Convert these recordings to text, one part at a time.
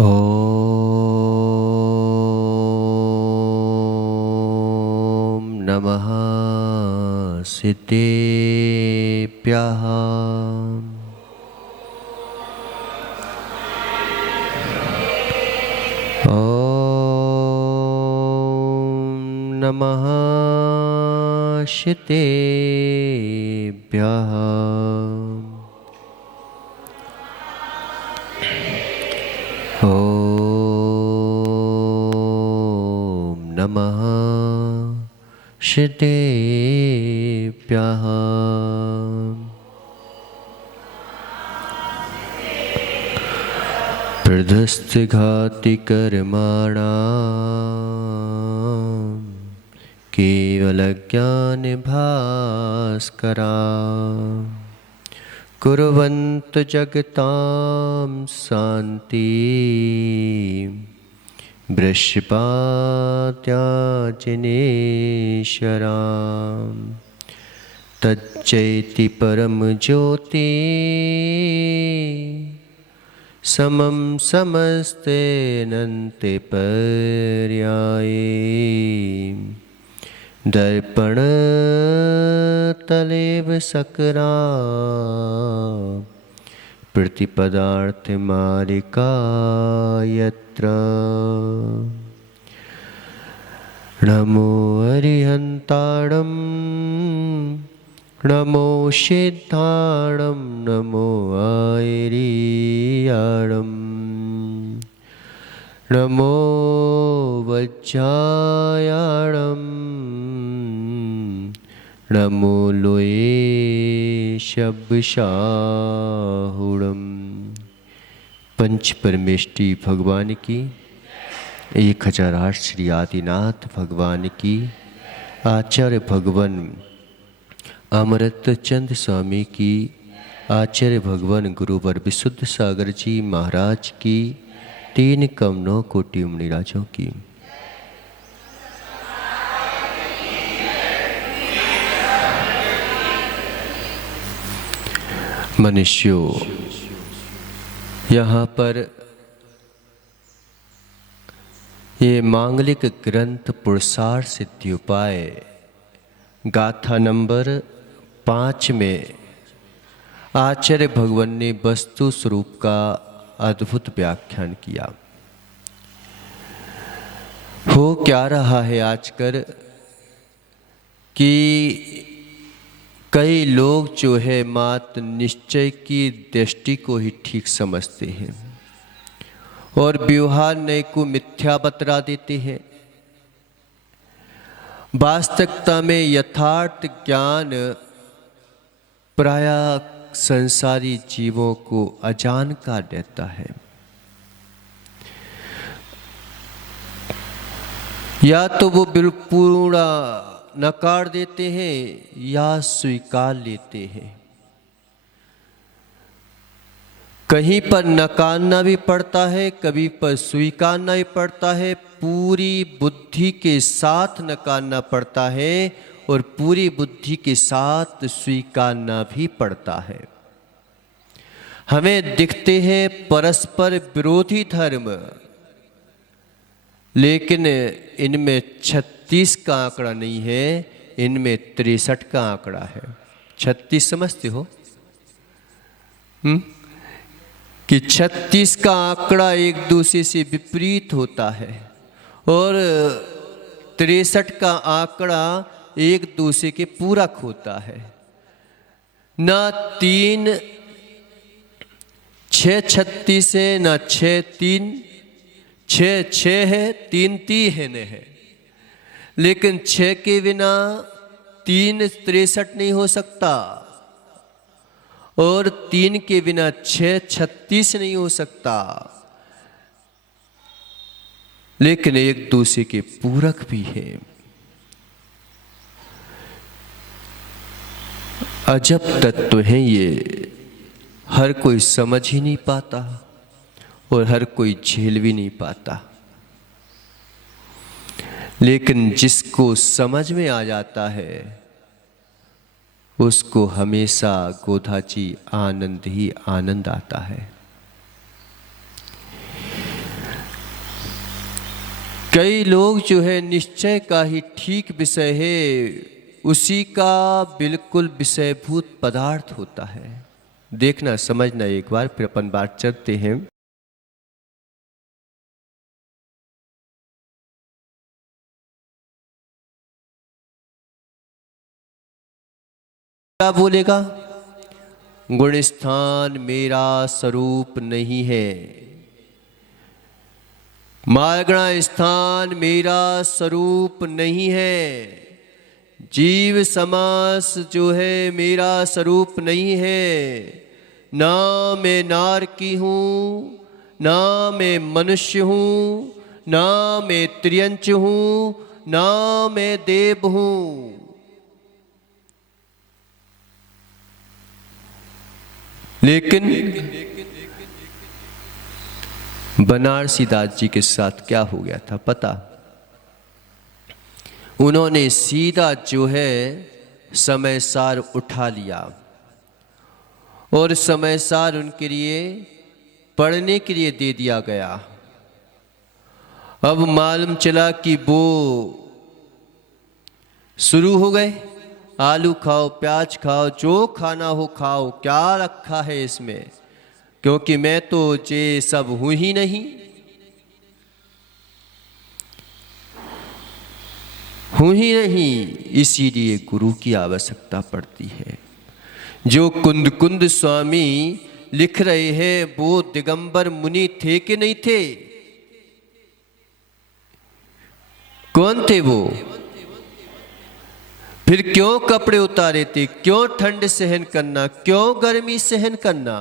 ॐ नमः सिद्धेभ्यः। ॐ नमः सिद्धेभ्यः। नमः सिद्धेभ्यः। प्रधस्तघातिकर्माणां केवलज्ञानभास्करा कुर्वन्तु जगतां शान्तिं वृषभात्याजनेश्वरां तच्चैति परमज्योति समं समस्तेऽनन्ते पर्याये दर्पणतलेव सकरा प्रतिपदार्थमालिका यत्र। नमो अरिहन्ताणं नमो सिद्धाणं नमो आयर्याणं नमो वज्रायाणं नमो लोये शब्दशाहुणम्। पंच परमेष्टि भगवान की 1008 श्री आदिनाथ भगवान की, आचार्य भगवान अमृत चंद स्वामी की, आचार्य भगवान गुरुवर विशुद्ध सागर जी महाराज की, 3 कमलों कोटि मुनिराजों की। मनुष्यों, यहाँ पर ये मांगलिक ग्रंथ पुरुषार्थ सिद्धि उपाय गाथा नंबर 5 में आचार्य भगवान ने वस्तु स्वरूप का अद्भुत व्याख्यान किया। हो क्या रहा है आजकल कि कई लोग जो है मात्र निश्चय की दृष्टि को ही ठीक समझते हैं और व्यवहार नए को मिथ्या बतरा देते हैं। वास्तविकता में यथार्थ ज्ञान प्रायः संसारी जीवों को अजान कर देता है। या तो वो पूर्ण नकार देते हैं या स्वीकार लेते हैं। कहीं पर नकारना भी पड़ता है, कभी पर स्वीकारना भी पड़ता है। पूरी बुद्धि के साथ नकारना पड़ता है और पूरी बुद्धि के साथ स्वीकारना भी पड़ता है। हमें दिखते हैं परस्पर विरोधी धर्म, लेकिन इनमें 36 का आंकड़ा नहीं है, इनमें 63 का आंकड़ा है। 36 समझते हो? कि 36 का आंकड़ा एक दूसरे से विपरीत होता है और 63 का आंकड़ा एक दूसरे के पूरक होता है। ना 3 6 36 है, ना 6 3 6 6 है, 3 3 है। लेकिन 6 के बिना 3 63 नहीं हो सकता और 3 के बिना 6 36 नहीं हो सकता। लेकिन एक दूसरे के पूरक भी है। अजब तत्व है ये, हर कोई समझ ही नहीं पाता और हर कोई झेल भी नहीं पाता। लेकिन जिसको समझ में आ जाता है उसको हमेशा गोधाची आनंद ही आनंद आता है। कई लोग जो है निश्चय का ही ठीक विषय है, उसी का बिल्कुल विषयभूत पदार्थ होता है। देखना समझना एक बार, फिर अपन बात चलते हैं। क्या बोलेगा? गुण स्थान मेरा स्वरूप नहीं है, मार्गणा स्थान मेरा स्वरूप नहीं है, जीव समास जो है मेरा स्वरूप नहीं है। ना मैं नार की हूँ, ना मैं मनुष्य हूँ, ना मैं त्रियंच हूँ, ना मैं देव हूँ। लेकिन बनारसी दास जी के साथ क्या हो गया था पता? उन्होंने सीधा जो है समय सार उठा लिया और समय सार उनके लिए पढ़ने के लिए दे दिया गया। अब मालूम चला कि वो शुरू हो गए, आलू खाओ, प्याज खाओ, जो खाना हो खाओ, क्या रखा है इसमें, क्योंकि मैं तो ये सब हूं ही नहीं, हूं ही नहीं। इसीलिए गुरु की आवश्यकता पड़ती है। जो कुंद कुंद स्वामी लिख रहे हैं वो दिगंबर मुनि थे कि नहीं थे? कौन थे वो? फिर क्यों कपड़े उतारे थे? क्यों ठंड सहन करना? क्यों गर्मी सहन करना?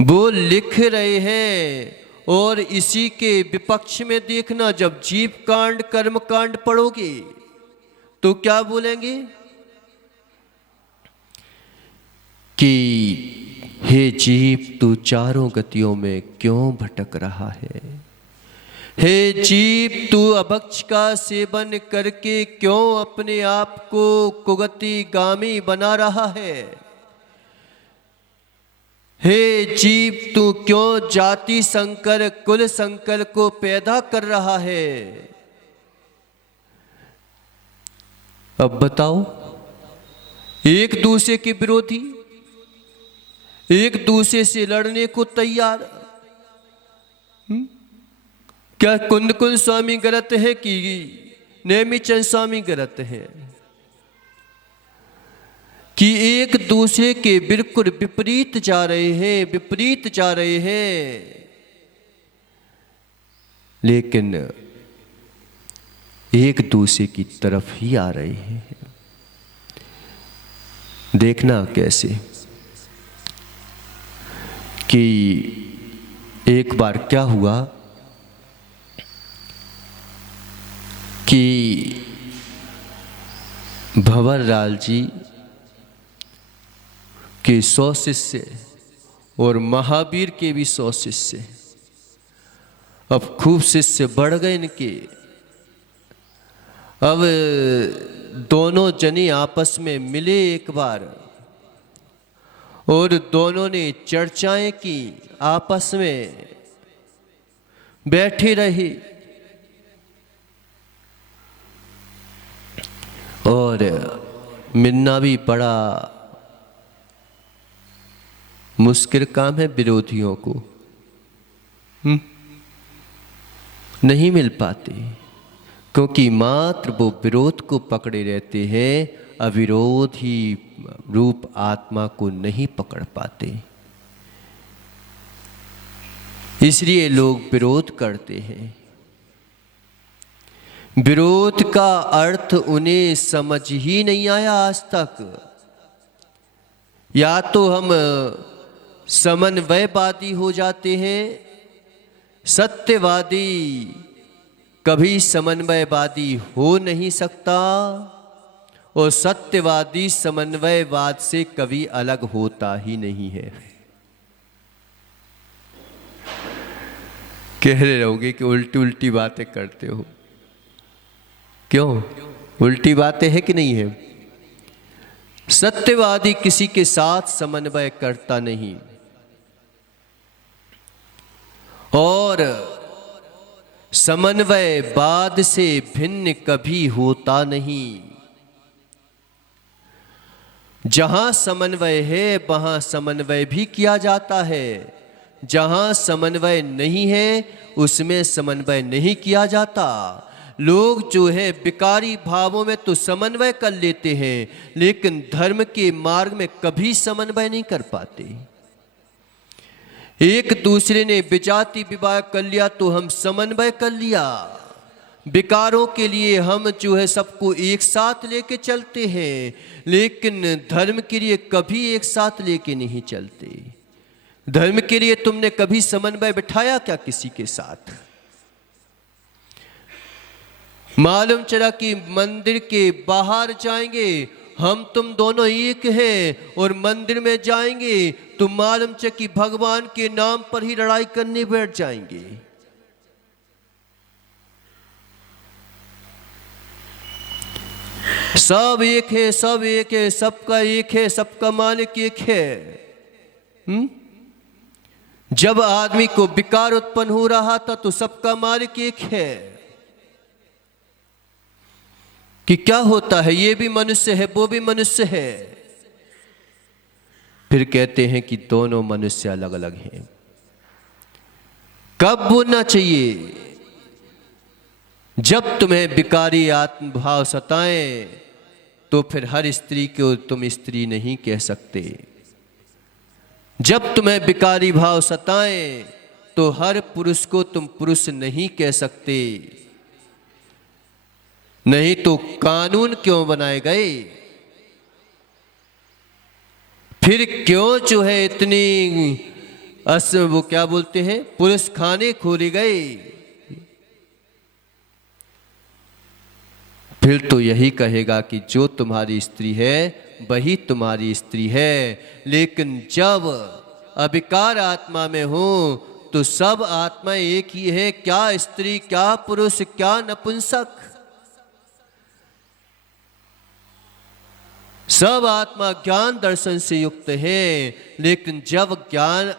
वो लिख रहे हैं। और इसी के विपक्ष में देखना, जब जीव कांड कर्म कांड पढ़ोगे तो क्या बोलेंगे कि हे जीव तू चारों गतियों में क्यों भटक रहा है? हे जीव तू अभक्ष का सेवन करके क्यों अपने आप को कुगति गामी बना रहा है? हे जीव तू क्यों जाति संकर कुल संकर को पैदा कर रहा है? अब बताओ, एक दूसरे के विरोधी, एक दूसरे से लड़ने को तैयार। क्या कुंद कुंद स्वामी गलत है कि नेमिचंद स्वामी गलत है कि एक दूसरे के बिल्कुल विपरीत जा रहे हैं, विपरीत जा रहे हैं, लेकिन एक दूसरे की तरफ ही आ रहे हैं। देखना कैसे कि एक बार क्या हुआ कि भंवरलाल जी के 100 शिष्य और महावीर के भी 100 शिष्य, अब खूब शिष्य बढ़ गए इनके। अब दोनों जने आपस में मिले एक बार और दोनों ने चर्चाएं की, आपस में बैठे रहे और मिलना भी बड़ा मुश्किल काम है विरोधियों को। नहीं मिल पाते क्योंकि मात्र वो विरोध को पकड़े रहते हैं, अविरोध ही रूप आत्मा को नहीं पकड़ पाते। इसलिए लोग विरोध करते हैं। विरोध का अर्थ उन्हें समझ ही नहीं आया आज तक। या तो हम समन्वयवादी हो जाते हैं, सत्यवादी कभी समन्वयवादी हो नहीं सकता और सत्यवादी समन्वयवाद से कभी अलग होता ही नहीं है। कह रहे रहोगे कि उल्टी उल्टी बातें करते हो, क्यों? उल्टी बातें है कि नहीं है? सत्यवादी किसी के साथ समन्वय करता नहीं समन्वय बाद से भिन्न कभी होता नहीं। जहां समन्वय है वहां समन्वय भी किया जाता है, जहां समन्वय नहीं है उसमें समन्वय नहीं किया जाता। लोग जो है विकारी भावों में तो समन्वय कर लेते हैं, लेकिन धर्म के मार्ग में कभी समन्वय नहीं कर पाते। एक दूसरे ने विजाति विवाह कर लिया तो हम समन्वय कर लिया, विकारों के लिए हम जो है सबको एक साथ लेके चलते हैं, लेकिन धर्म के लिए कभी एक साथ लेके नहीं चलते। धर्म के लिए तुमने कभी समन्वय बिठाया क्या किसी के साथ? मालूम चला कि मंदिर के बाहर जाएंगे, हम तुम दोनों एक हैं, और मंदिर में जाएंगे तो मालूम चला कि भगवान के नाम पर ही लड़ाई करने बैठ जाएंगे। सब एक है, सब एक है, सबका एक है, सबका मालिक एक है। जब आदमी को विकार उत्पन्न हो रहा था तो सबका मालिक एक है। कि क्या होता है, ये भी मनुष्य है वो भी मनुष्य है। फिर कहते हैं कि दोनों मनुष्य अलग अलग हैं। कब बोलना चाहिए? जब तुम्हें विकारी आत्मभाव सताए तो फिर हर स्त्री को तुम स्त्री नहीं कह सकते। जब तुम्हें विकारी भाव सताए तो हर पुरुष को तुम पुरुष नहीं कह सकते। नहीं तो कानून क्यों बनाए गए? फिर क्यों जो है इतनी वो क्या बोलते हैं, पुलिस खाने खोले गए? फिर तो यही कहेगा कि जो तुम्हारी स्त्री है वही तुम्हारी स्त्री है। लेकिन जब अविकार आत्मा में हो तो सब आत्मा एक ही है। क्या स्त्री, क्या पुरुष, क्या नपुंसक, सब आत्मा ज्ञान दर्शन से युक्त है। लेकिन जब ज्ञान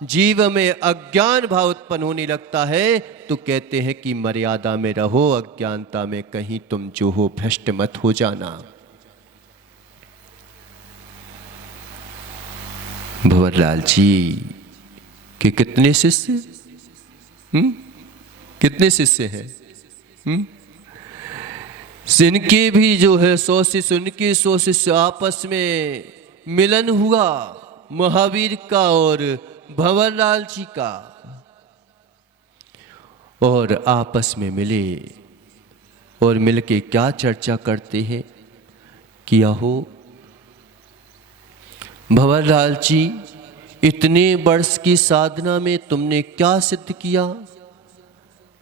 जीव में अज्ञान भाव उत्पन्न होने लगता है तो कहते हैं कि मर्यादा में रहो, अज्ञानता में कहीं तुम जो हो भ्रष्ट मत हो जाना। भंवरलाल जी के कितने शिष्य, कितने शिष्य हैं? इनके भी जो है 100 शिष्य, उनके 100 शिष्य आपस में मिलन हुआ, महावीर का और भंवरलाल जी का, और आपस में मिले और मिलके क्या चर्चा करते हैं कि हो भंवरलाल जी, इतने वर्ष की साधना में तुमने क्या सिद्ध किया?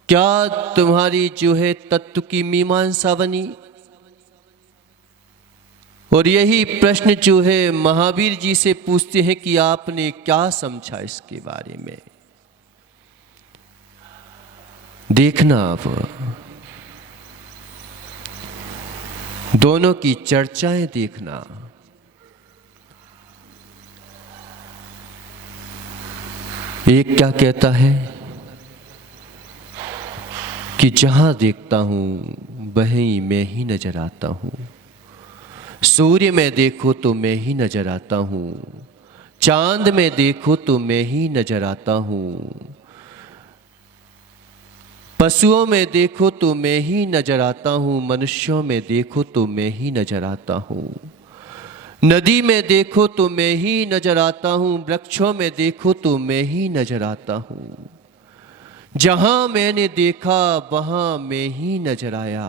क्या तुम्हारी जो है तत्व की मीमांसा बनी? और यही प्रश्न जो है महावीर जी से पूछते हैं कि आपने क्या समझा इसके बारे में। देखना आप दोनों की चर्चाएं देखना। एक क्या कहता है कि जहां देखता हूं वहीं मैं ही नजर आता हूं। सूर्य में देखो तो मैं ही नजर आता हूं, चांद में देखो तो मैं ही नजर आता हूं, पशुओं में देखो तो मैं ही नजर आता हूं, मनुष्यों में देखो तो मैं ही नजर आता हूं, नदी में देखो तो मैं ही नजर आता हूं, वृक्षों में देखो तो मैं ही नजर आता हूं। जहां मैंने देखा वहां मैं ही नजर आया,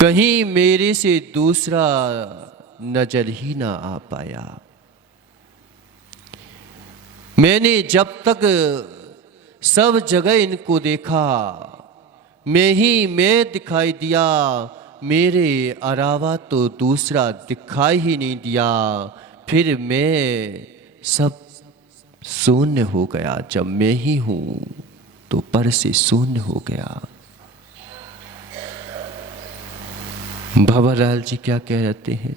कहीं मेरे से दूसरा नजर ही ना आ पाया। मैंने जब तक सब जगह इनको देखा, मैं ही मैं दिखाई दिया, मेरे अलावा तो दूसरा दिखाई ही नहीं दिया। फिर मैं सब शून्य हो गया। जब मैं ही हूं तो पर से शून्य हो गया। भंवरलाल जी क्या कह रहे हैं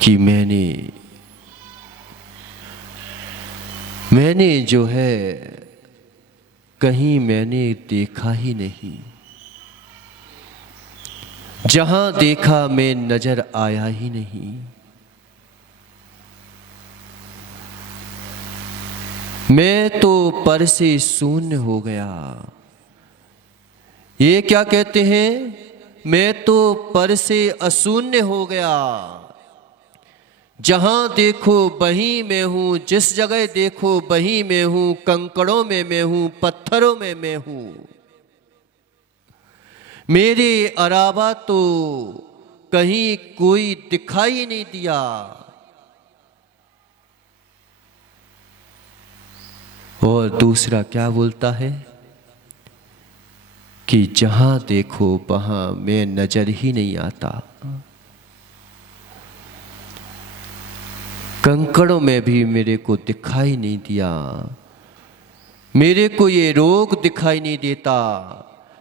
कि मैंने मैंने जो है कहीं मैंने देखा ही नहीं, जहां देखा मैं नजर आया ही नहीं। मैं तो पर से शून्य हो गया। ये क्या कहते हैं? मैं तो पर से अशून्य हो गया। जहां देखो वहीं मैं हूं, जिस जगह देखो वहीं मैं हूं, कंकड़ों में मैं हूं, पत्थरों में मैं हूं। मेरे अलावा तो कहीं कोई दिखाई नहीं दिया। और दूसरा क्या बोलता है कि जहां देखो वहां मैं नजर ही नहीं आता। कंकड़ों में भी मेरे को दिखाई नहीं दिया। मेरे को ये रोग दिखाई नहीं देता।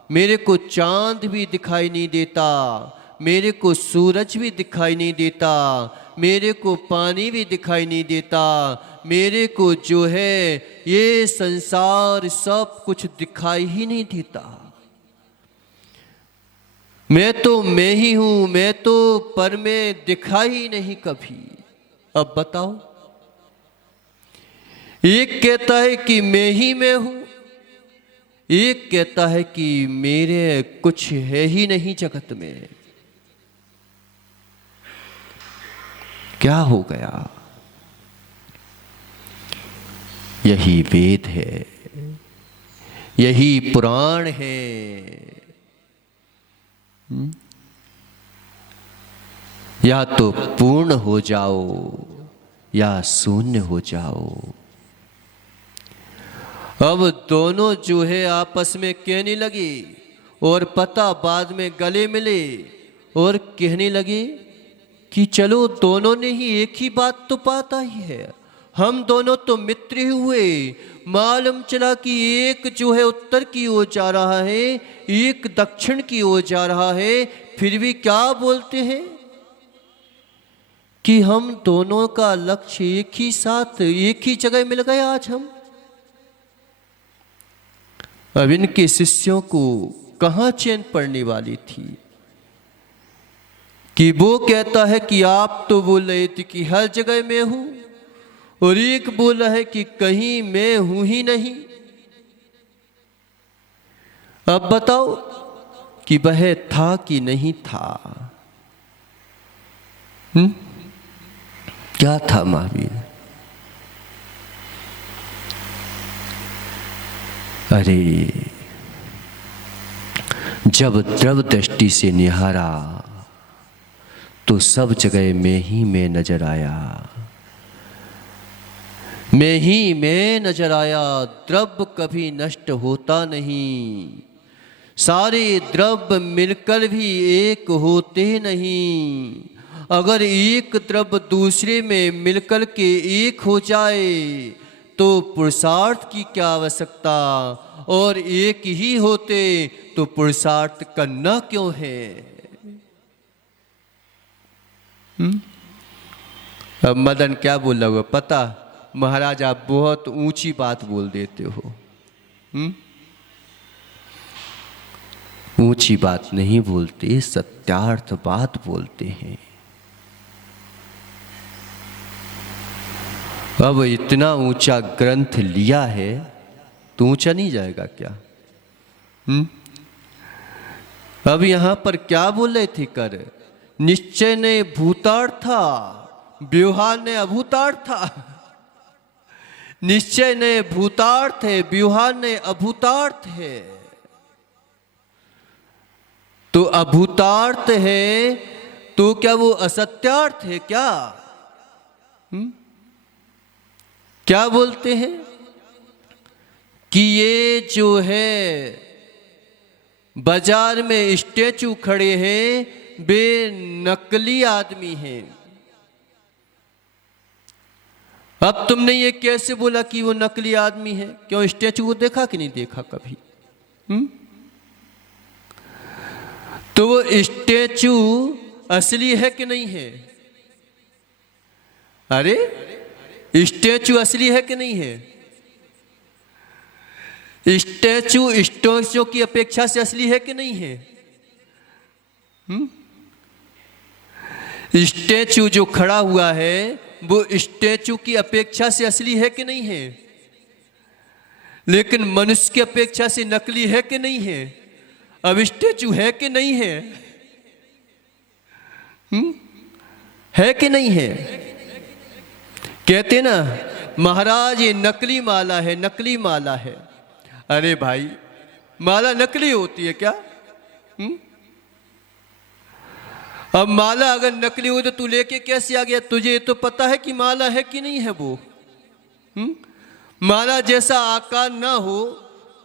मेरे को चांद भी दिखाई नहीं देता। मेरे को सूरज भी दिखाई नहीं देता। मेरे को पानी भी दिखाई नहीं देता। मेरे को जो है ये संसार सब कुछ दिखाई ही नहीं देता। मैं तो मैं ही हूं, मैं तो पर में दिखाई नहीं कभी। अब बताओ, एक कहता है कि मैं ही मैं हूं, एक कहता है कि मेरे कुछ है ही नहीं जगत में। क्या हो गया? यही वेद है, यही पुराण है। या तो पूर्ण हो जाओ या शून्य हो जाओ। अब दोनों जो है आपस में कहने लगे और पता बाद में गले मिले और कहने लगे कि चलो दोनों ने ही एक ही बात तो पाता ही है, हम दोनों तो मित्र ही हुए। मालूम चला कि एक जो है उत्तर की ओर जा रहा है, एक दक्षिण की ओर जा रहा है, फिर भी क्या बोलते हैं कि हम दोनों का लक्ष्य एक ही साथ एक ही जगह मिल गए आज हम। अब इनके शिष्यों को कहां चैन पड़ने वाली थी कि वो कहता है कि आप तो बोल रहे थे कि हर जगह मैं हूं, और एक बोला है कि कहीं मैं हूं ही नहीं। अब बताओ कि वह था कि नहीं था? क्या था महावीर? अरे जब द्रव दृष्टि से निहारा तो सब जगह मैं ही मैं नजर आया। मैं ही मैं नजर आया। द्रव्य कभी नष्ट होता नहीं, सारे द्रव्य मिलकर भी एक होते नहीं। अगर एक द्रव्य दूसरे में मिलकर के एक हो जाए तो पुरुषार्थ की क्या आवश्यकता, और एक ही होते तो पुरुषार्थ करना क्यों है? अब मदन क्या बोला हुआ पता? महाराज आप बहुत ऊंची बात बोल देते हो। ऊंची बात नहीं बोलते, सत्यार्थ बात बोलते हैं। अब इतना ऊंचा ग्रंथ लिया है तो ऊंचा नहीं जाएगा क्या? अब यहां पर क्या बोल रहे थे? कर निश्चय ने भूतार्थ था, व्यवहार ने अभूतार्थ था। निश्चय ने भूतार्थ है, व्यवहार ने अभूतार्थ है। तो अभूतार्थ है तो क्या वो असत्यार्थ है क्या? क्या बोलते हैं कि ये जो है बाजार में स्टैचू खड़े हैं वे नकली आदमी हैं। अब तुमने ये कैसे बोला कि वो नकली आदमी है? क्यों स्टैचू को देखा कि नहीं देखा कभी? तो वो स्टैचू असली है कि नहीं है? अरे स्टैचू असली है कि नहीं है? स्टैचू स्टैचू की अपेक्षा से असली है कि नहीं है? स्टैचू जो खड़ा हुआ है वो स्टैचू की अपेक्षा से असली है कि नहीं है? लेकिन मनुष्य की अपेक्षा से नकली है कि नहीं है? अब स्टैचू है कि नहीं है? है कि नहीं है? कहते ना महाराज ये नकली माला है, नकली माला है। अरे भाई माला नकली होती है क्या? अब माला अगर नकली हो तो तू लेके कैसे आ गया? तुझे तो पता है कि माला है कि नहीं है वो? माला जैसा आकार ना हो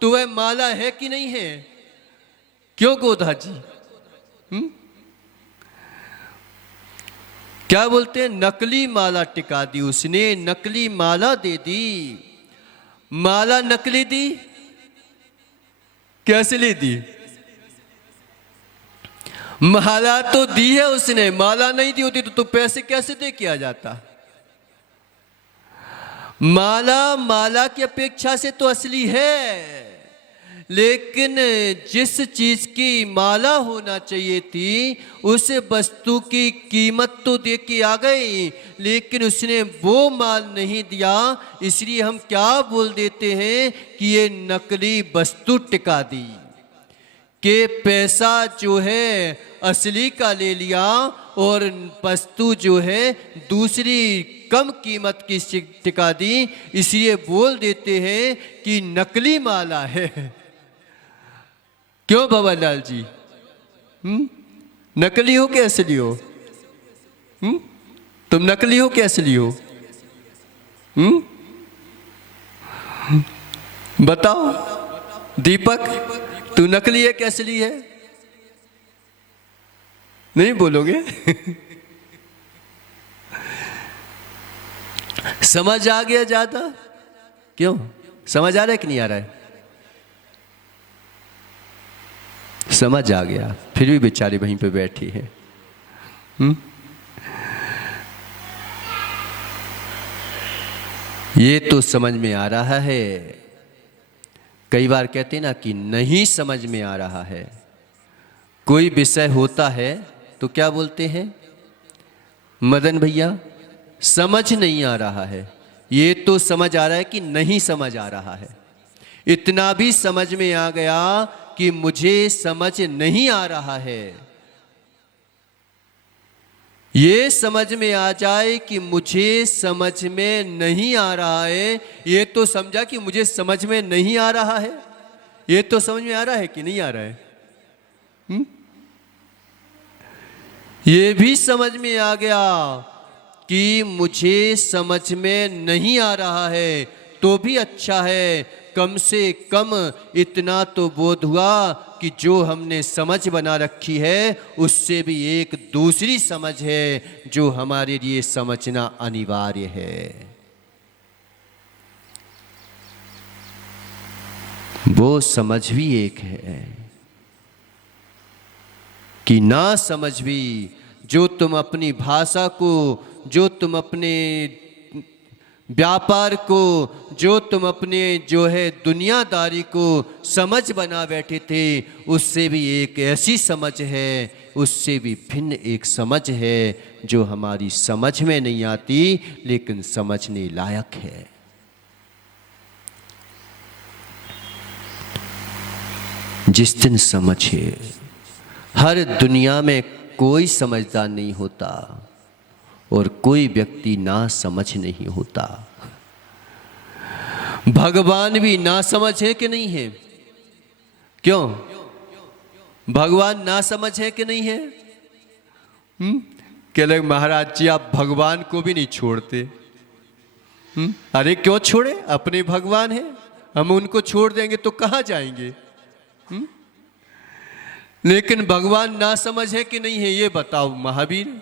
तो वह माला है कि नहीं है? क्यों गोधा जी? क्या बोलते हैं? नकली माला टिका दी उसने, नकली माला दे दी। माला नकली दी, कैसे ली दी? माला तो दी है उसने, माला नहीं दी होती तो पैसे कैसे दे के आ जाता? माला माला की अपेक्षा से तो असली है, लेकिन जिस चीज की माला होना चाहिए थी उस वस्तु की कीमत तो दे के आ गई, लेकिन उसने वो माल नहीं दिया। इसलिए हम क्या बोल देते हैं कि ये नकली वस्तु टिका दी, कि पैसा जो है असली का ले लिया और वस्तु जो है दूसरी कम कीमत की टिका दी। इसलिए बोल देते हैं कि नकली माला है। क्यों भवरलाल जी? नकली हो कि असली हो? तुम नकली हो कि असली हो? बताओ दीपक, तू नकली है कि असली है? नहीं बोलोगे? समझ आ गया ज्यादा? क्यों समझ आ रहा है कि नहीं आ रहा है? समझ आ गया, फिर भी बेचारे वहीं पे बैठी है। ये तो समझ में आ रहा है। कई बार कहते ना कि नहीं समझ में आ रहा है। कोई विषय होता है तो क्या बोलते हैं? मदन भैया समझ नहीं आ रहा है। ये तो समझ आ रहा है कि नहीं समझ आ रहा है। इतना भी समझ में आ गया कि मुझे समझ नहीं आ रहा है। ये समझ में आ जाए कि मुझे समझ में नहीं आ रहा है, ये तो समझा कि मुझे समझ में नहीं आ रहा है। ये तो समझ में आ रहा है कि नहीं आ रहा है? ये भी समझ में आ गया कि मुझे समझ में नहीं आ रहा है, तो भी अच्छा है। कम से कम इतना तो बोध हुआ कि जो हमने समझ बना रखी है उससे भी एक दूसरी समझ है जो हमारे लिए समझना अनिवार्य है। वो समझ भी एक है कि ना समझ भी, जो तुम अपनी भाषा को, जो तुम अपने व्यापार को, जो तुम अपने जो है दुनियादारी को समझ बना बैठे थे, उससे भी एक ऐसी समझ है, उससे भी भिन्न एक समझ है जो हमारी समझ में नहीं आती लेकिन समझने लायक है। जिस दिन समझे, हर दुनिया में कोई समझदार नहीं होता और कोई व्यक्ति ना समझ नहीं होता। भगवान भी ना समझ है कि नहीं है? क्यों भगवान ना समझ है कि नहीं है? कह लगे महाराज जी आप भगवान को भी नहीं छोड़ते। अरे क्यों छोड़े? अपने भगवान है, हम उनको छोड़ देंगे तो कहाँ जाएंगे? लेकिन भगवान ना समझ है कि नहीं है ये बताओ महावीर।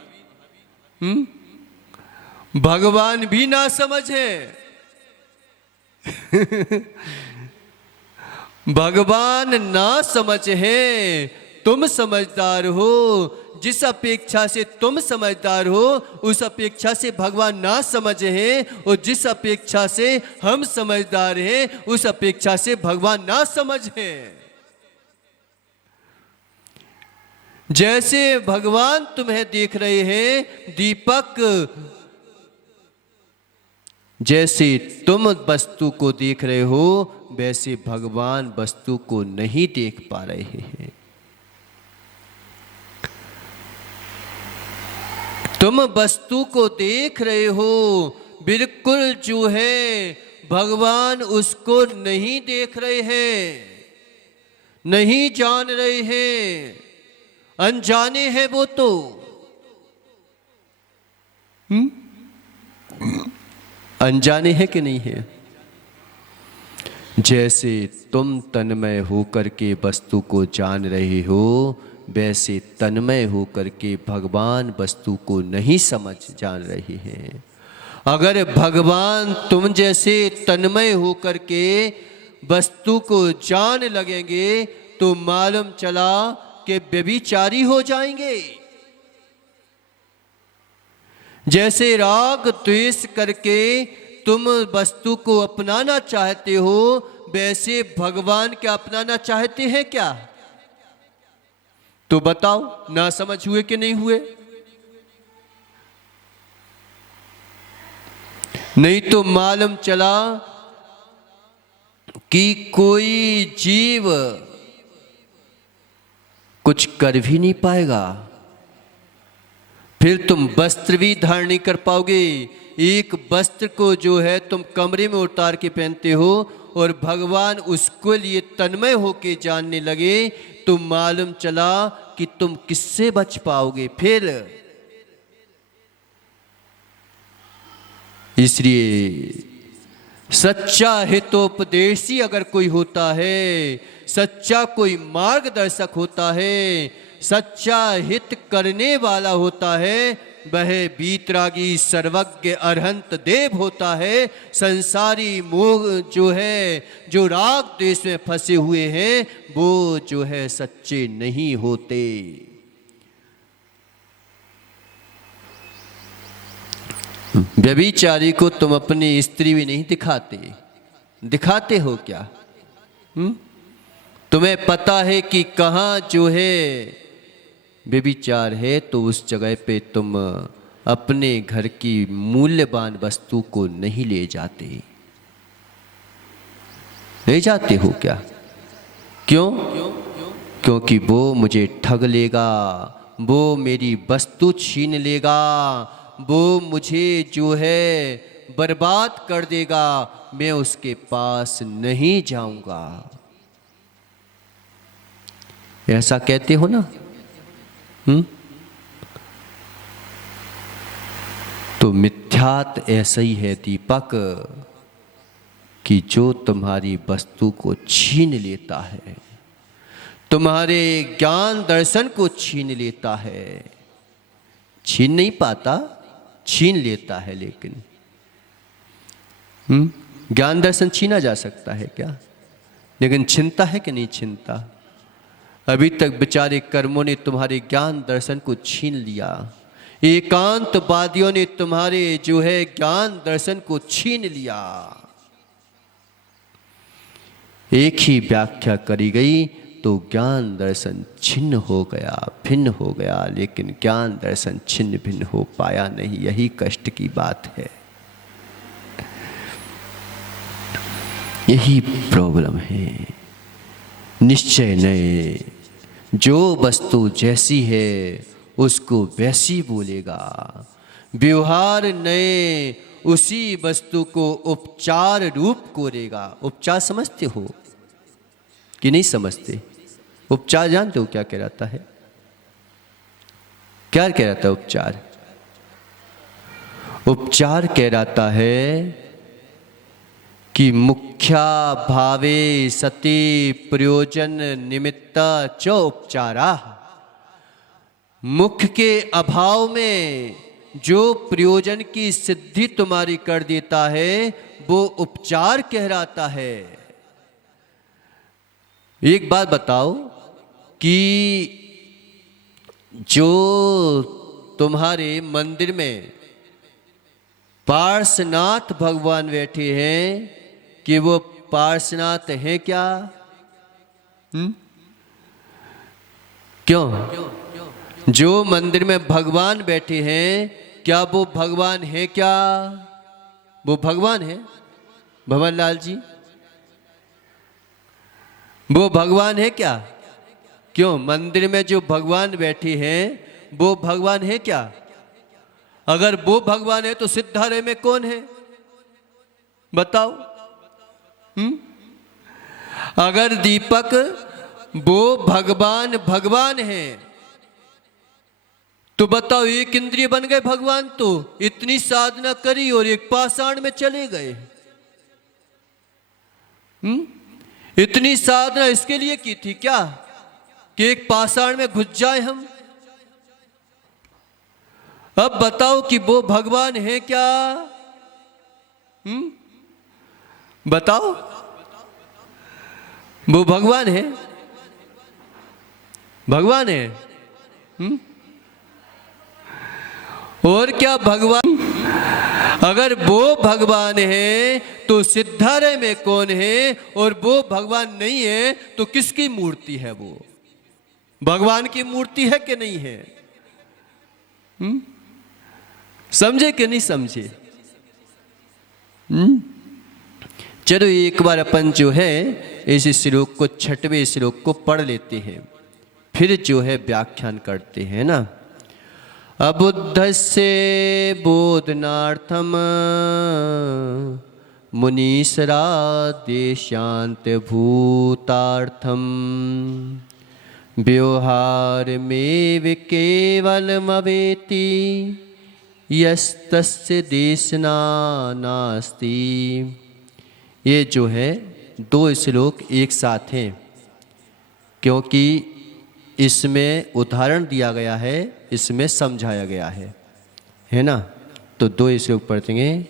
भगवान भी ना समझ है। भगवान ना समझ है तुम समझदार हो, जिस अपेक्षा से तुम समझदार हो उस अपेक्षा से भगवान ना समझे हैं, और जिस अपेक्षा से हम समझदार हैं उस अपेक्षा से भगवान ना समझे। जैसे भगवान तुम्हें देख रहे हैं दीपक, जैसे तुम वस्तु को देख रहे हो वैसे भगवान वस्तु को नहीं देख पा रहे हैं। तुम वस्तु को देख रहे हो बिल्कुल जो है भगवान उसको नहीं देख रहे हैं, नहीं जान रहे हैं, अनजाने हैं वो तो। अनजाने हैं कि नहीं है? जैसे तुम तन्मय होकर के वस्तु को जान रहे हो वैसे तन्मय होकर के भगवान वस्तु को नहीं समझ जान रहे हैं। अगर भगवान तुम जैसे तन्मय होकर के वस्तु को जान लगेंगे तो मालूम चला कि व्यभिचारी हो जाएंगे। जैसे राग द्वेष करके तुम वस्तु को अपनाना चाहते हो वैसे भगवान क्या अपनाना चाहते हैं क्या? तो बताओ, ना समझ हुए कि नहीं हुए? नहीं तो मालूम चला कि कोई जीव कुछ कर भी नहीं पाएगा, फिर तुम वस्त्र भी धारण नहीं कर पाओगे। एक वस्त्र को जो है तुम कमरे में उतार के पहनते हो और भगवान उसको लिए तन्मय होके जानने लगे तो मालूम चला कि तुम किससे बच पाओगे फिर। इसलिए सच्चा हितोपदेशी अगर कोई होता है, सच्चा कोई मार्गदर्शक होता है, सच्चा हित करने वाला होता है, वह बीतरागी सर्वज्ञ अरहंत देव होता है। संसारी मोह जो है, जो राग द्वेष में फंसे हुए हैं वो जो है सच्चे नहीं होते। व्यभिचारी को तुम अपनी स्त्री भी नहीं दिखाते, दिखाते हो क्या? तुम्हें पता है कि कहाँ जो है व्यभिचार है तो उस जगह पे तुम अपने घर की मूल्यवान वस्तु को नहीं ले जाते, ले जाते हो क्या? क्यों? क्योंकि वो मुझे ठग लेगा, वो मेरी वस्तु छीन लेगा, वो मुझे जो है बर्बाद कर देगा, मैं उसके पास नहीं जाऊंगा। ऐसा कहते हो ना? तो मिथ्यात ऐसा ही है दीपक कि जो तुम्हारी वस्तु को छीन लेता है, तुम्हारे ज्ञान दर्शन को छीन लेता है। छीन नहीं पाता, छीन लेता है। लेकिन ज्ञान दर्शन छीना जा सकता है क्या? लेकिन छीनता है कि नहीं छीनता? अभी तक बेचारे कर्मों ने तुम्हारे ज्ञान दर्शन को छीन लिया, एकांतवादियों ने तुम्हारे जो है ज्ञान दर्शन को छीन लिया। एक ही व्याख्या करी गई तो ज्ञान दर्शन छिन्न हो गया, भिन्न हो गया, लेकिन ज्ञान दर्शन छिन्न भिन्न हो पाया नहीं। यही कष्ट की बात है, यही प्रॉब्लम है। निश्चय नए, जो वस्तु जैसी है उसको वैसी बोलेगा। व्यवहार नए, उसी वस्तु को उपचार रूप कोरेगा। उपचार समझते हो कि नहीं समझते? उपचार जानते हो क्या कहलाता है? क्या कहलाता है उपचार? उपचार कहलाता है कि मुख्या भावे सति प्रयोजन निमित्त च उपचारा। मुख्य के अभाव में जो प्रयोजन की सिद्धि तुम्हारी कर देता है वो उपचार कहलाता है। एक बात बताओ, कि जो तुम्हारे मंदिर में पार्श्वनाथ भगवान बैठे हैं कि वो पार्श्वनाथ हैं क्या? क्यों? जो मंदिर में भगवान बैठे हैं क्या वो भगवान है क्या? वो भगवान है भंवर लाल जी? वो भगवान है क्या? क्यों? मंदिर में जो भगवान बैठे हैं वो भगवान है क्या? अगर वो भगवान है तो सिद्धालय में कौन है बताओ? अगर दीपक वो भगवान है तो बताओ एक इंद्रिय बन गए भगवान? तो इतनी साधना करी और एक पाषाण में चले गए। इतनी साधना इसके लिए की थी क्या कि एक पाषाण में घुस जाए हम? अब बताओ कि वो भगवान है क्या? बताओ, वो भगवान है? भगवान है? और क्या भगवान? अगर वो भगवान है तो सिद्धालय में कौन है? और वो भगवान नहीं है तो किसकी मूर्ति है? वो भगवान की मूर्ति है कि नहीं है? समझे कि नहीं समझे? चलो एक बार अपन जो है इस श्लोक को, 6वें श्लोक को पढ़ लेते हैं, फिर जो है व्याख्यान करते हैं ना। अबुद्धस्य बोधनार्थम मुनीश्वरा देशांत भूतार्थम व्यवहार में केवलमवेति यस्तस्य देशना नास्ति। ये जो है 2 श्लोक एक साथ हैं क्योंकि इसमें उदाहरण दिया गया है, इसमें समझाया गया है ना। तो 2 श्लोक पढ़ेंगे।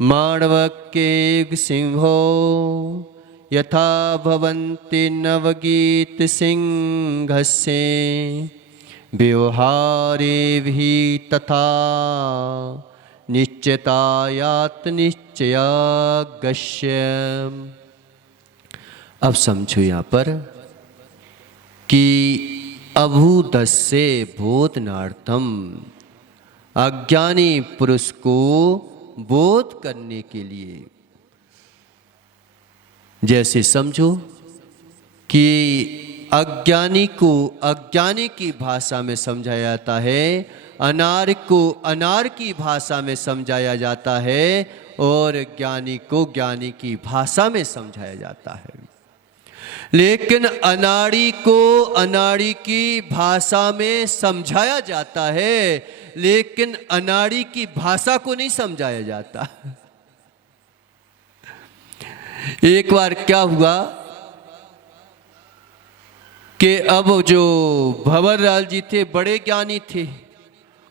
माणवके सिंहो यथा भवन्ति नवगीत सिंहस्य व्यवहारे भी तथा निश्चयतायात निश्चयागस्य। अब समझो यहाँ पर कि अभूतस्य बोधनार्थम, अज्ञानी पुरुष को बोध करने के लिए, जैसे समझो कि अज्ञानी को अज्ञानी की भाषा में समझाया जाता है, अनार को अनार की भाषा में समझाया जाता है और ज्ञानी को ज्ञानी की भाषा में समझाया जाता है। लेकिन अनाड़ी को अनाड़ी की भाषा में समझाया जाता है, लेकिन अनाड़ी की भाषा को नहीं समझाया जाता। एक बार क्या हुआ कि अब जो भंवर लाल जी थे बड़े ज्ञानी थे,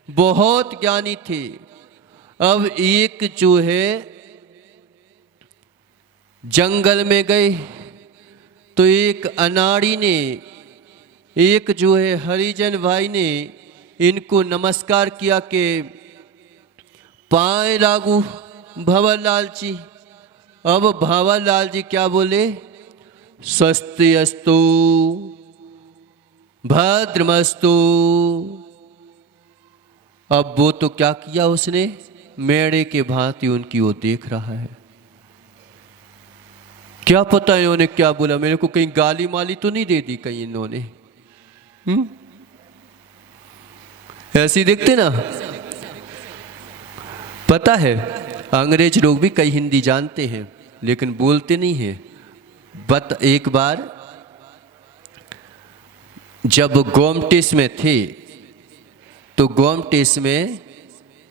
बहुत ज्ञानी थे। अब एक जो है जंगल में गए तो एक अनाड़ी ने, एक जो है हरिजन भाई ने इनको नमस्कार किया कि पाए लागू भंवर लाल जी। अब भंवर लाल जी क्या बोले? स्वस्ति अस्तु भद्रमस्तु। अब वो तो क्या किया उसने? मेढ़े के भांति उनकी ओर देख रहा है। क्या पता इन्होंने क्या बोला, मेरे को कहीं गाली माली तो नहीं दे दी कहीं इन्होंने? ऐसी देखते ना। पता है अंग्रेज लोग भी कई हिंदी जानते हैं लेकिन बोलते नहीं हैं। बट एक बार जब गोमटेस में थे तो गोमटेस में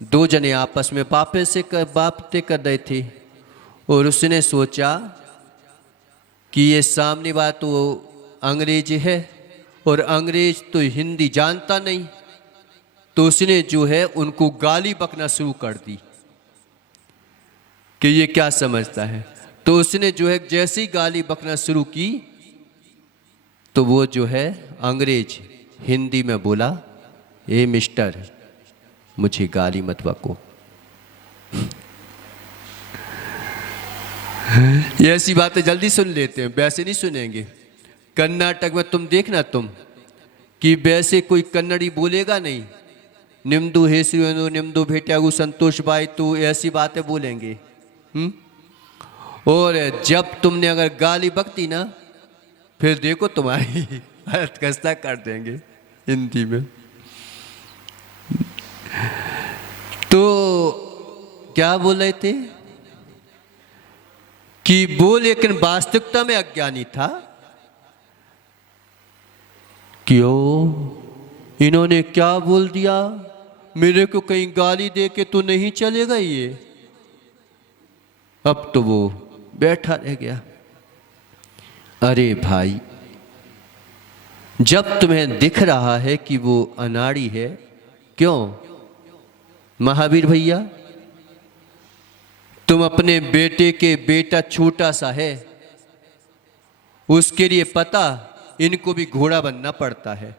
2 जने आपस में बातें कर रहे थे और उसने सोचा कि ये सामने बात वो अंग्रेज है और अंग्रेज तो हिंदी जानता नहीं, तो उसने जो है उनको गाली बकना शुरू कर दी कि ये क्या समझता है। तो उसने जो है जैसे ही गाली बकना शुरू की तो वो जो है अंग्रेज हिंदी में बोला, ए मिस्टर, मुझे गाली मत बको। ये ऐसी बातें जल्दी सुन लेते हैं, वैसे नहीं सुनेंगे। कर्नाटक में तुम देखना कि वैसे कोई कन्नड़ी बोलेगा नहीं। निम्दु हेसु निम्दु भेट्यागु संतोष भाई, तू ऐसी बातें बोलेंगे। और जब तुमने अगर गाली बकती ना, फिर देखो तुम्हारी हालत खस्ता कर देंगे हिंदी में। तो क्या बोल रहे थे कि वो लेकिन वास्तविकता में अज्ञानी था। क्यों? इन्होंने क्या बोल दिया, मेरे को कहीं गाली दे के तो नहीं चलेगा ये। अब तो वो बैठा रह गया। अरे भाई, जब तुम्हें दिख रहा है कि वो अनाड़ी है, क्यों महावीर भैया, तुम अपने बेटे के बेटा छोटा सा है, उसके लिए पता इनको भी घोड़ा बनना पड़ता है।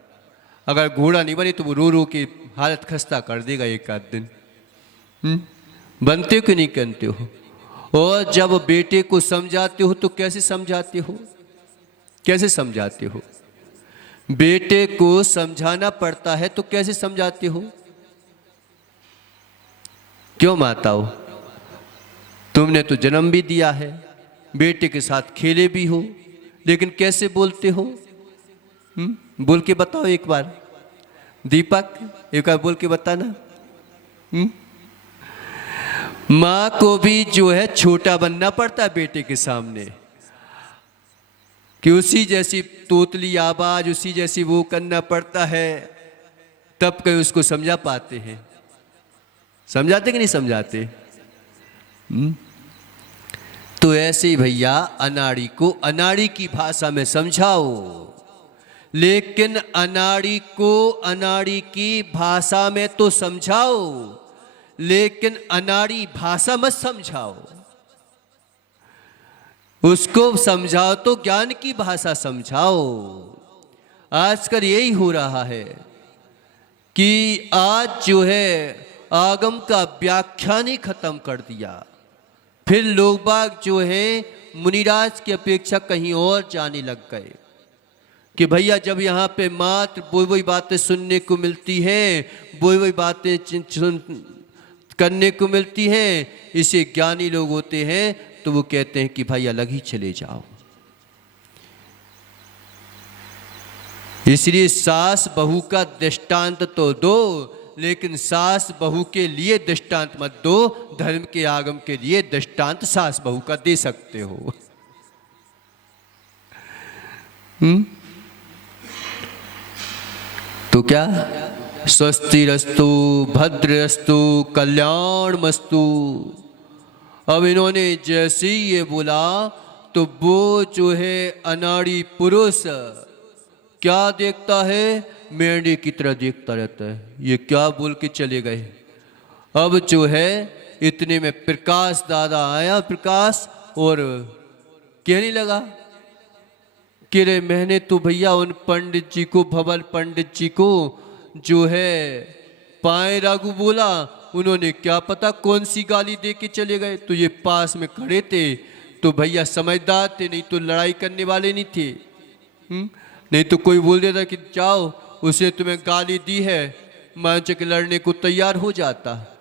अगर घोड़ा नहीं बने तो वो रो रो के हालत खस्ता कर देगा एक आध दिन। बनते हो कि नहीं करते हो? और जब बेटे को समझाते हो तो कैसे समझाते हो? कैसे समझाते हो? बेटे को समझाना पड़ता है तो कैसे समझाते हो? क्यों माताओ, तुमने तो जन्म भी दिया है, बेटे के साथ खेले भी हो, लेकिन कैसे बोलते हो? बोल के बताओ एक बार। दीपक, एक बार बोल के बताना। माँ को भी जो है छोटा बनना पड़ता है बेटे के सामने, कि उसी जैसी तोतली आवाज, उसी जैसी वो करना पड़ता है, तब कहीं उसको समझा पाते हैं। समझाते कि नहीं समझाते? तो ऐसे ही भैया अनाड़ी को अनाड़ी की भाषा में समझाओ, लेकिन अनाड़ी को अनाड़ी की भाषा में तो समझाओ, लेकिन अनाड़ी भाषा मत समझाओ। उसको समझाओ तो ज्ञान की भाषा समझाओ। आजकल यही हो रहा है कि आज जो है आगम का व्याख्यान ही खत्म कर दिया, फिर लोग बाग जो है मुनिराज की अपेक्षा कहीं और जाने लग गए कि भैया जब यहाँ पे मात्र वही बातें सुनने को मिलती हैं, वही बातें करने को मिलती हैं, इसे ज्ञानी लोग होते हैं तो वो कहते हैं कि भाई अलग ही चले जाओ। इसलिए सास बहू का दृष्टांत तो दो, लेकिन सास बहू के लिए दृष्टांत मत दो। धर्म के आगम के लिए दृष्टांत सास बहू का दे सकते हो। तो क्या स्वस्तिरस्तु भद्रस्तु कल्याणमस्तु। अब इन्होंने जैसे ही ये बोला तो वो जो है अनाड़ी पुरुष क्या देखता है, मेंढे की तरह देखता रहता है। ये क्या बोल के चले गए। अब जो है इतने में प्रकाश दादा आया, प्रकाश, और कहने लगा कि रे मैंने तो भैया उन पंडित जी को, भवन पंडित जी को जो है पाए रागू बोला, उन्होंने क्या पता कौन सी गाली दे के चले गए। तो ये पास में खड़े थे तो भैया समझदार थे, नहीं तो लड़ाई करने वाले नहीं थे। नहीं तो कोई बोल देता कि जाओ उसने तुम्हें गाली दी है, मंच के लड़ने को तैयार हो जाता।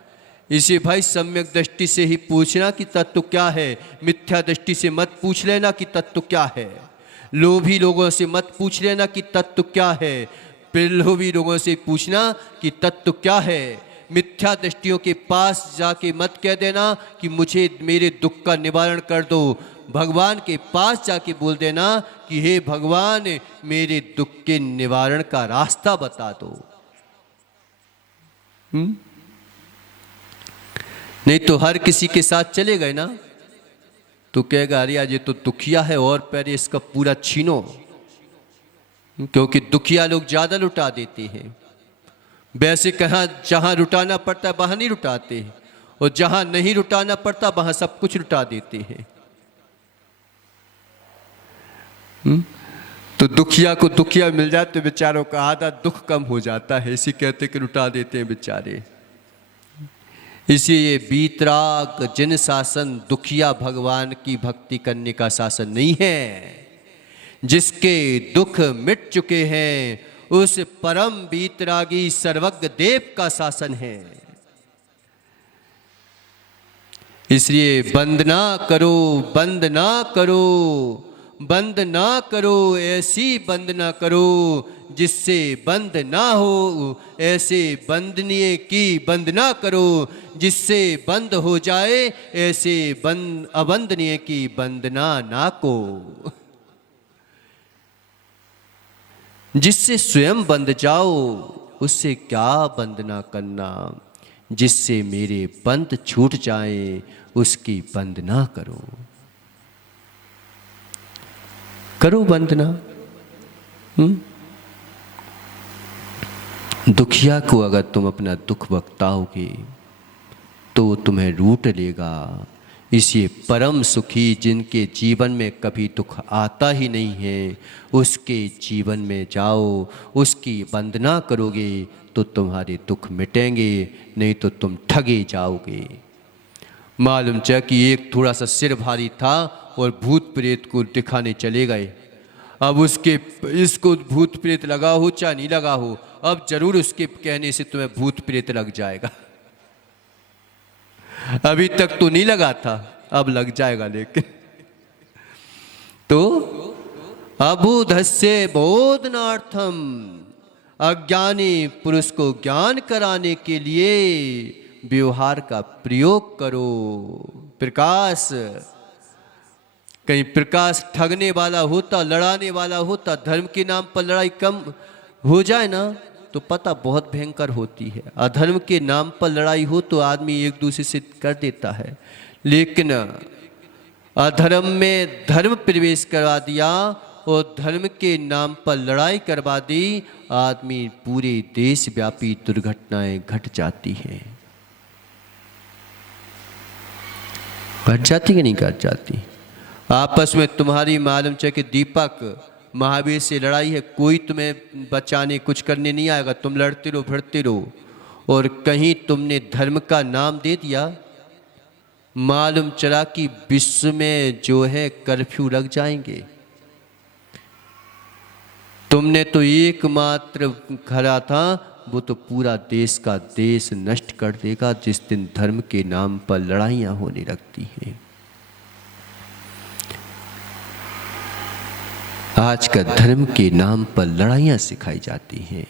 इसे भाई सम्यक दृष्टि से ही पूछना कि तत्व क्या है, मिथ्या दृष्टि से मत पूछ लेना कि तत्व क्या है। लोभी लोगों से मत पूछ लेना कि तत्व क्या है, प्रलोभी लोगों से पूछना कि तत्व क्या है। मिथ्या दृष्टियों के पास जाके मत कह देना कि मुझे मेरे दुख का निवारण कर दो। भगवान के पास जाके बोल देना कि हे भगवान मेरे दुख के निवारण का रास्ता बता दो। नहीं तो हर किसी के साथ चले गए ना तो कहेगा अरे आज ये तो दुखिया है और पहले इसका पूरा छीनो, क्योंकि दुखिया लोग ज्यादा लुटा देते हैं। वैसे कहाँ जहां लुटाना पड़ता है वहां नहीं लुटाते, और जहां नहीं लुटाना पड़ता वहां सब कुछ लुटा देते हैं। तो दुखिया को दुखिया मिल जाए तो बेचारों का आधा दुख कम हो जाता है, इसी कहते कि लुटा देते हैं बेचारे। इसलिए बीतराग जिन शासन दुखिया भगवान की भक्ति करने का शासन नहीं है। जिसके दुख मिट चुके हैं उस परम बीतरागी सर्वज्ञ देव का शासन है। इसलिए बंद ना करो, बंद ना करो, बंद ना करो, ऐसी बंद ना करो जिससे बंद ना हो, ऐसे बंदनीय की बंद ना करो जिससे बंद हो जाए, ऐसे बंद अबंदनीय की बंदना ना को। जिससे स्वयं बंध जाओ उससे क्या बंधना करना, जिससे मेरे बंध छूट जाए उसकी बंधना करो। करो बंधना। दुखिया को अगर तुम अपना दुख बख्ताओगे तो तुम्हें रूठ लेगा। इसी परम सुखी जिनके जीवन में कभी दुख आता ही नहीं है उसके जीवन में जाओ, उसकी वंदना करोगे तो तुम्हारे दुख मिटेंगे, नहीं तो तुम ठगे जाओगे। मालूम चला कि एक थोड़ा सा सिर भारी था और भूत प्रेत को दिखाने चले गए। अब उसके इसको भूत प्रेत लगा हो चाहे नहीं लगा हो, अब जरूर उसके कहने से तुम्हें भूत प्रेत लग जाएगा। अभी तक तो नहीं लगा था, अब लग जाएगा। लेकिन तो अबुधस्य बोधनार्थम, अज्ञानी पुरुष को ज्ञान कराने के लिए व्यवहार का प्रयोग करो। प्रकाश, कहीं प्रकाश ठगने वाला होता, लड़ाने वाला होता, धर्म के नाम पर लड़ाई कम हो जाए ना तो पता बहुत भयंकर होती है। अधर्म के नाम पर लड़ाई हो तो आदमी एक दूसरे से कर देता है, लेकिन अधर्म में धर्म प्रवेश करवा दिया और धर्म के नाम पर लड़ाई करवा दी, आदमी पूरे देश व्यापी दुर्घटनाएं घट जाती हैं। घट जाती कि नहीं घट जाती? आपस में तुम्हारी मालूम चले कि दीपक महावीर से लड़ाई है, कोई तुम्हें बचाने कुछ करने नहीं आएगा, तुम लड़ते रहो भिड़ते रहो। और कहीं तुमने धर्म का नाम दे दिया, मालूम चला कि विश्व में जो है कर्फ्यू लग जाएंगे। तुमने तो एकमात्र खड़ा था, वो तो पूरा देश का देश नष्ट कर देगा जिस दिन धर्म के नाम पर लड़ाइयाँ होने लगती हैं। आज का धर्म के नाम पर लड़ाइयाँ सिखाई जाती हैं,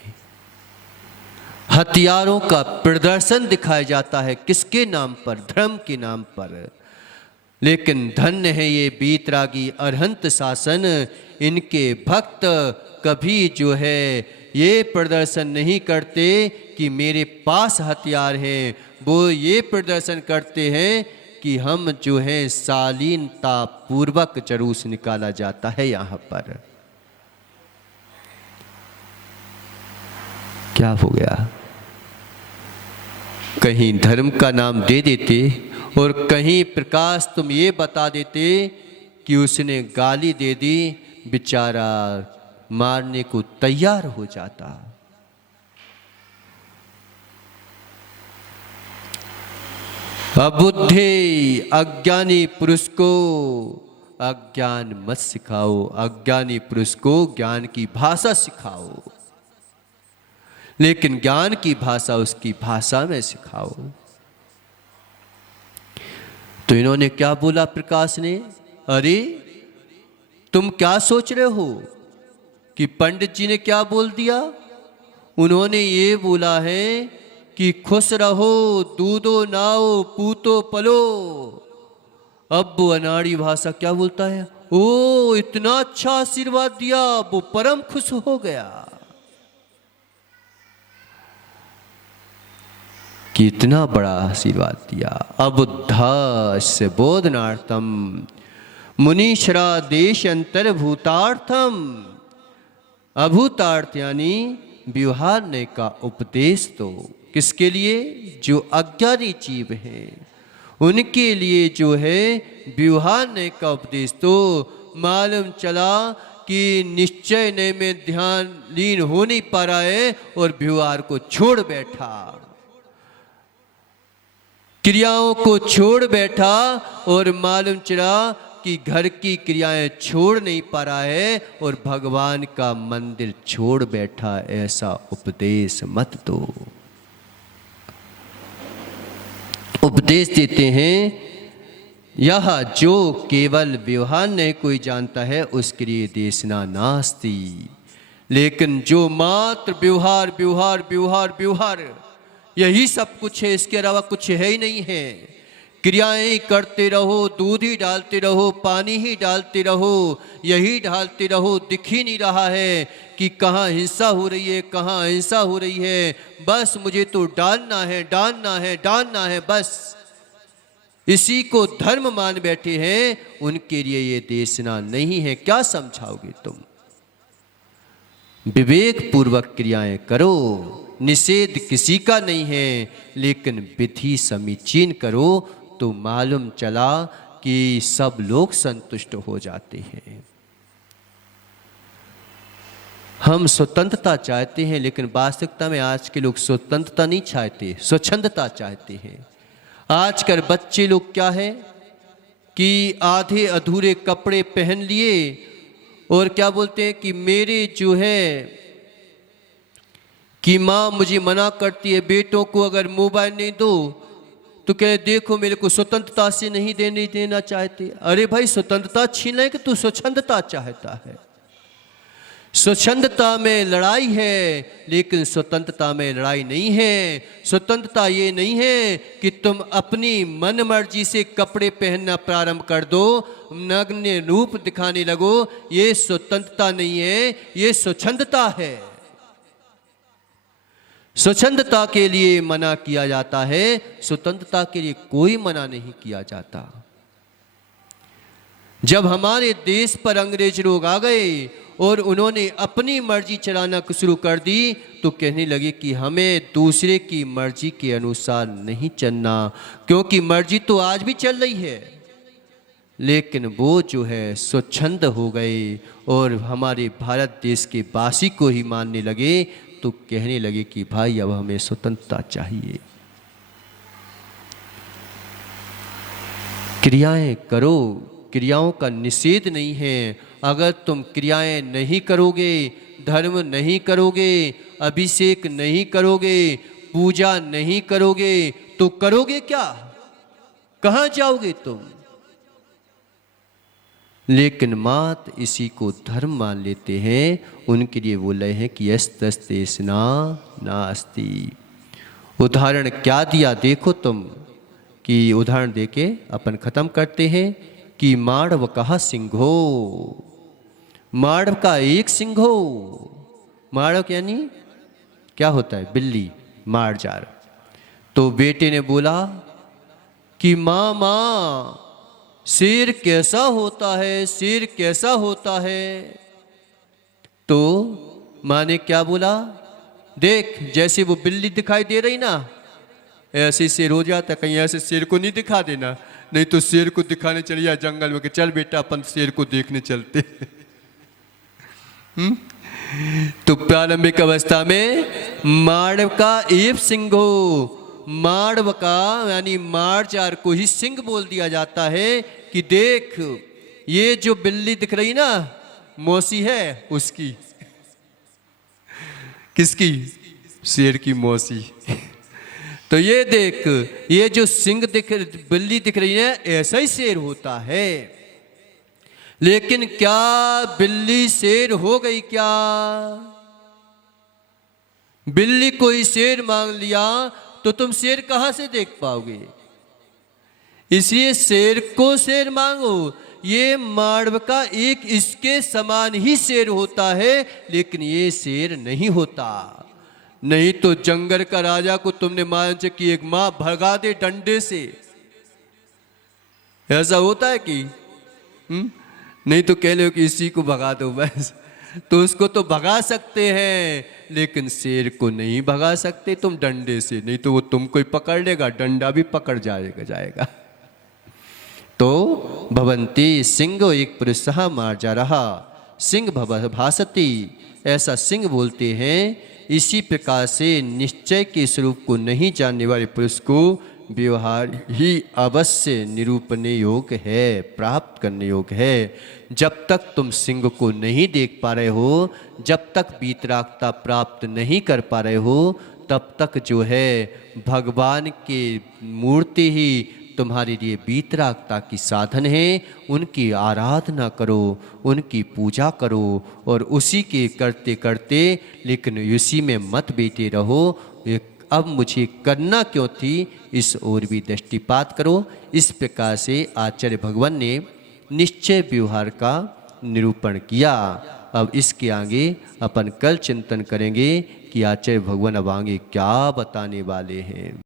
हथियारों का प्रदर्शन दिखाया जाता है। किसके नाम पर? धर्म के नाम पर। लेकिन धन्य है ये बीतरागी अरहंत शासन, इनके भक्त कभी जो है ये प्रदर्शन नहीं करते कि मेरे पास हथियार है, वो ये प्रदर्शन करते हैं कि हम जो है शालीनता पूर्वक जुलूस निकाला जाता है। यहाँ पर क्या हो गया? कहीं धर्म का नाम दे देते और कहीं प्रकाश तुम ये बता देते कि उसने गाली दे दी, बेचारा मारने को तैयार हो जाता। अबुद्धि अज्ञानी पुरुष को अज्ञान मत सिखाओ, अज्ञानी पुरुष को ज्ञान की भाषा सिखाओ, लेकिन ज्ञान की भाषा उसकी भाषा में सिखाओ। तो इन्होंने क्या बोला प्रकाश ने? अरे तुम क्या सोच रहे हो कि पंडित जी ने क्या बोल दिया? उन्होंने ये बोला है कि खुश रहो, दूधो नाओ, पूतो पलो। अब वो अनाड़ी भाषा क्या बोलता है? ओ इतना अच्छा आशीर्वाद दिया, वो परम खुश हो गया कि इतना बड़ा आशीर्वाद दिया। अबुद्धस्य बोधनार्थम मुनीश्वरा देश अंतर्भूतार्थम। अभूतार्थ यानी व्यवहार का उपदेश तो किसके लिए? जो अज्ञानी जीव हैं उनके लिए जो है व्यवहार का उपदेश। तो मालूम चला कि निश्चय ने में ध्यान लीन हो नहीं पा रहा है और व्यवहार को छोड़ बैठा, क्रियाओं को छोड़ बैठा और मालूम चला कि घर की क्रियाएं छोड़ नहीं पा रहा है और भगवान का मंदिर छोड़ बैठा। ऐसा उपदेश मत दो। उपदेश देते हैं, यह जो केवल व्यवहार नहीं कोई जानता है उसके लिए देशना नास्ति। लेकिन जो मात्र व्यवहार व्यवहार व्यवहार व्यवहार यही सब कुछ है, इसके अलावा कुछ है ही नहीं है, क्रियाएं ही करते रहो, दूध ही डालते रहो, पानी ही डालते रहो, यही डालते रहो, दिख ही नहीं रहा है कि कहाँ हिंसा हो रही है, कहाँ अहिंसा हो रही है। बस मुझे तो डालना है, डालना है, डालना है, बस इसी को धर्म मान बैठे हैं। उनके लिए ये देशना नहीं है। क्या समझाओगे तुम? विवेक पूर्वक क्रियाएं करो, निषेध किसी का नहीं है, लेकिन विधि समीचीन करो तो मालूम चला कि सब लोग संतुष्ट हो जाते हैं। हम स्वतंत्रता चाहते हैं, लेकिन वास्तविकता में आज के लोग स्वतंत्रता नहीं चाहते, स्वच्छंदता चाहते हैं। आजकल बच्चे लोग क्या है कि आधे अधूरे कपड़े पहन लिए और क्या बोलते हैं कि मेरे जो है कि माँ मुझे मना करती है, बेटों को अगर मोबाइल नहीं दो तो कहे देखो मेरे को स्वतंत्रता से नहीं देना चाहते। अरे भाई, स्वतंत्रता छीन ले कि तू स्वच्छंदता चाहता है। स्वच्छंदता में लड़ाई है, लेकिन स्वतंत्रता में लड़ाई नहीं है। स्वतंत्रता ये नहीं है कि तुम अपनी मन मर्जी से कपड़े पहनना प्रारंभ कर दो, नग्न रूप दिखाने लगो। ये स्वतंत्रता नहीं है, ये स्वच्छंदता है। स्वच्छंदता के लिए मना किया जाता है, स्वतंत्रता के लिए कोई मना नहीं किया जाता। जब हमारे देश पर अंग्रेज लोग आ गए और उन्होंने अपनी मर्जी चलाना शुरू कर दी तो कहने लगे कि हमें दूसरे की मर्जी के अनुसार नहीं चलना, क्योंकि मर्जी तो आज भी चल रही है, लेकिन वो जो है स्वच्छंद हो गए और हमारे भारत देश के वासी को ही मानने लगे। तो कहने लगे कि भाई अब हमें स्वतंत्रता चाहिए। क्रियाएं करो, क्रियाओं का निषेध नहीं है। अगर तुम क्रियाएं नहीं करोगे, धर्म नहीं करोगे, अभिषेक नहीं करोगे, पूजा नहीं करोगे तो करोगे क्या? कहां जाओगे तुम? लेकिन मात इसी को धर्म मान लेते हैं। उनके लिए बोले हैं कि यस्तस्तेषणा नास्ति। उदाहरण क्या दिया देखो तुम, कि उदाहरण देके अपन खत्म करते हैं कि माड़व कहा सिंघो, माड़व का एक सिंघो। माड़व यानी क्या होता है? बिल्ली, मारजार। तो बेटे ने बोला कि माँ माँ शेर कैसा होता है, शेर कैसा होता है? तो माँ ने क्या बोला, देख जैसे वो बिल्ली दिखाई दे रही ना, ऐसे शेर हो जाता। कहीं ऐसे शेर को नहीं दिखा देना, नहीं तो शेर को दिखाने चलिए जंगल में कि चल बेटा अपन शेर को देखने चलते। तो प्रारंभिक अवस्था में माड़व का एक सिंघो, माड़व का यानी मारचार को ही सिंह बोल दिया जाता है कि देख ये जो बिल्ली दिख रही ना, मौसी है उसकी। किसकी? शेर की मौसी। तो ये देख, ये जो सिंह बिल्ली दिख रही है, ऐसा ही शेर होता है। लेकिन क्या बिल्ली शेर हो गई क्या? बिल्ली को ही शेर मान लिया तो तुम शेर कहां से देख पाओगे? इसलिए शेर को शेर मांगो। ये माड़व का एक इसके समान ही शेर होता है, लेकिन ये शेर नहीं होता। नहीं तो जंगल का राजा को तुमने मान कि एक मां भगा दे डंडे से, ऐसा होता है कि नहीं तो कह लो कि इसी को भगा दो बस, तो उसको तो भगा सकते हैं, लेकिन शेर को नहीं भगा सकते तुम डंडे से। नहीं तो वो तुमको ही पकड़ लेगा, डंडा भी पकड़ जाएगा। तो भवंती सिंह एक पुरुषः मार जा रहा। सिंह भासति, ऐसा सिंह बोलते हैं। इसी प्रकार से निश्चय के स्वरूप को नहीं जानने वाले पुरुष को व्यवहार ही अवश्य निरूपण योग्य है, प्राप्त करने योग्य है। जब तक तुम सिंह को नहीं देख पा रहे हो, जब तक वीतरागता प्राप्त नहीं कर पा रहे हो, तब तक जो है भगवान की मूर्ति ही तुम्हारे लिए वीतरागता की साधन है। उनकी आराधना करो, उनकी पूजा करो और उसी के करते करते लेकिन उसी में मत बैठे रहो। अब मुझे करना क्यों थी, इस ओर भी दृष्टिपात करो। इस प्रकार से आचार्य भगवान ने निश्चय व्यवहार का निरूपण किया। अब इसके आगे अपन कल चिंतन करेंगे कि आचार्य भगवान अब आगे क्या बताने वाले हैं।